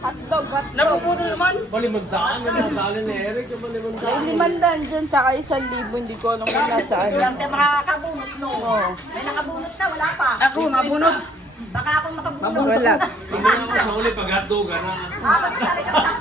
Hotdog. Napuputol naman. Bali magdaan na dali ni Eric, bali magdaan. May 500 dyan, tsaka 1,000. Hindi ko alam kung nasaan. Lang tayo makakabunot, no? Oo. May nakabunot na, wala pa. Ako, nabunod. Baka ako makabunot. Wala. Tingnan ako sa uli pag hotdog, ano? Magkasari ka sa